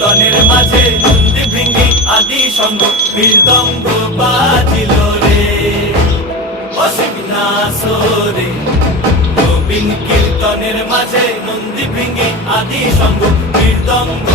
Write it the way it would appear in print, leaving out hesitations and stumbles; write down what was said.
কীর্তনের মাঝে নন্দী ভৃঙ্গি আদি সঙ্গ মৃদঙ্গ বাজিল রে অসিগনাসরে নবীন কীর্তনের মাঝে নন্দী ভৃঙ্গি আদি সঙ্গ মৃদঙ্গ